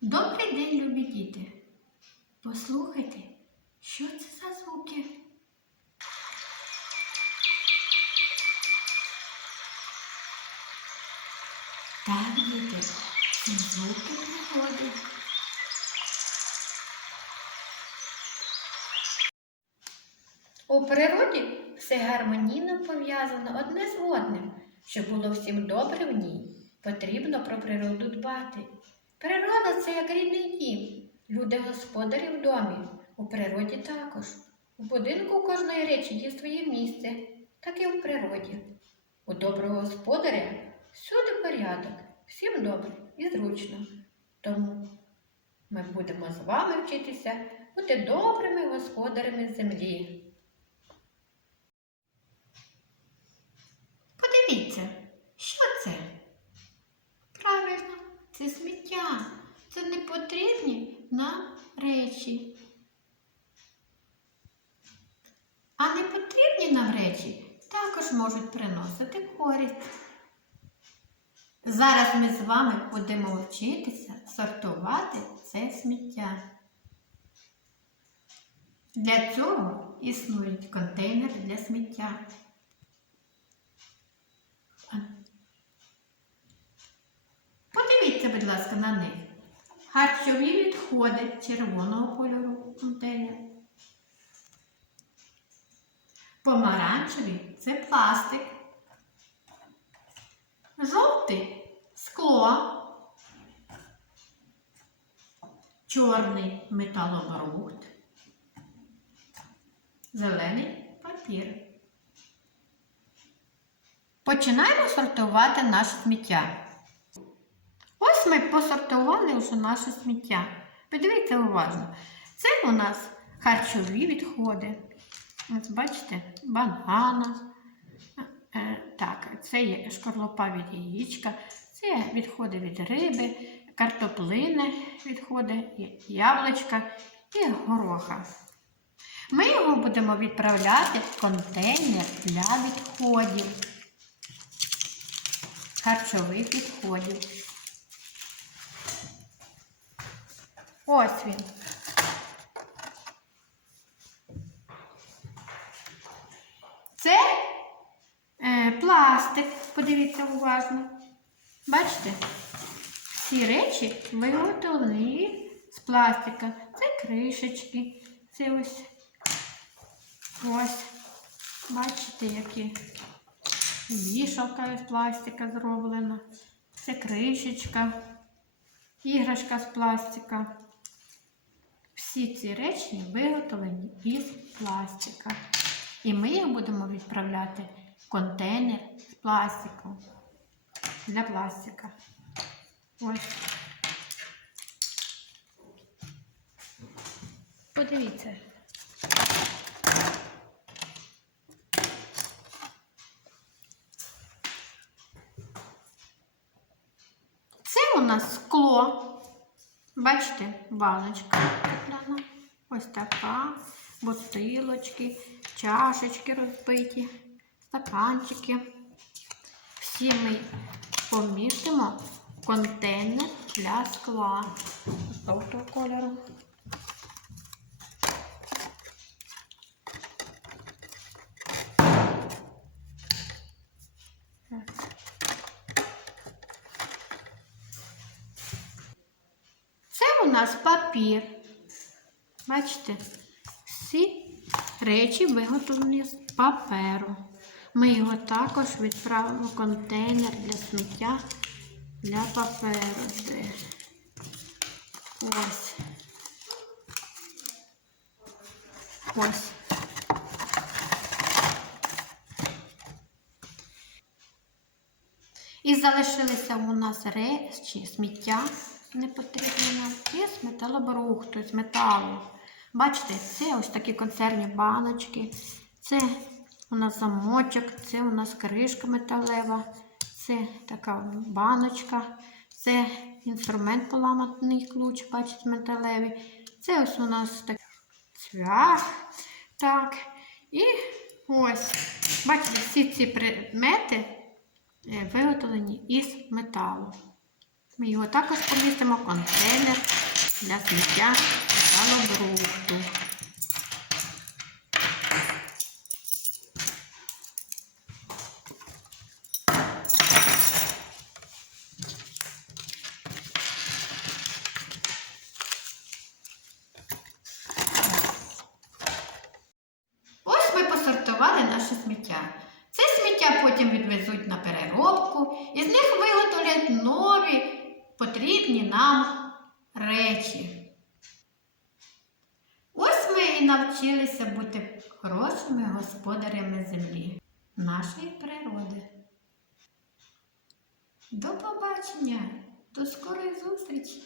Добрий день, любі діти. Послухайте, що це за звуки? Так, діти, це звуки природи. У природі все гармонійно пов'язано одне з одним. Щоб було всім добре в ній, потрібно про природу дбати. Природа це як рідний дім. Люди господарі в домі, у природі також. У будинку кожної речі є своє місце, так і в природі. У доброго господаря всюди порядок, всім добре і зручно. Тому ми будемо з вами вчитися бути добрими господарями землі. Подивіться, що це? Правильно, це сміття. Це непотрібні нам речі. А непотрібні нам речі також можуть приносити користь. Зараз ми з вами будемо вчитися сортувати це сміття. Для цього існують контейнери для сміття. Подивіться, будь ласка, на них. Харчові відходи червоного кольору контейнер. Помаранчевий це пластик. Жовтий скло. Чорний металобрухт. Зелений папір. Починаємо сортувати наше сміття. Ось ми посортували вже наше сміття. Подивіться уважно. Це у нас харчові відходи. Ось бачите, банана. Е, Так, це є шкарлупа від яєчка, це відходи від риби, картоплини відходи, яблучка і гороха. Ми його будемо відправляти в контейнер для відходів, харчових відходів. Ось він. Це е, пластик, подивіться уважно. Бачите? Всі речі виготовлені з пластика. Це кришечки, це ось ось. Бачите, які вішалка з пластика зроблена. Це кришечка, іграшка з пластика. Всі ці речі виготовлені із пластика. І ми їх будемо відправляти в контейнер з пластиком. Для пластика. Ось. Подивіться. Це у нас скло. Бачите, баночка купляна. Ось така, бутилочки, чашечки розбиті, стаканчики. Всі ми помістимо контейнер для скла жовтого кольору. Це у нас папір. Бачите, всі речі виготовлені з паперу. Ми його також відправимо в контейнер для сміття для паперу. Ось. Ось. І залишилися у нас речі, сміття непотрібне нам із металобрухту, з металу. Бачите, це ось такі консервні баночки, це у нас замочок, це у нас кришка металева, це така баночка, це інструмент поламаний ключ, бачите, металевий. Це ось у нас такий цвях. Так. І ось, бачите, всі ці предмети е, виготовлені із металу. Ми його також помістимо в контейнер для сміття металобрухту. Ось ми посортували наше сміття. Це сміття потім відвезуть на переробку, і з них виготовлять нові потрібні нам речі. Ось ми і навчилися бути хорошими господарями землі, нашої природи. До побачення, до скорої зустрічі!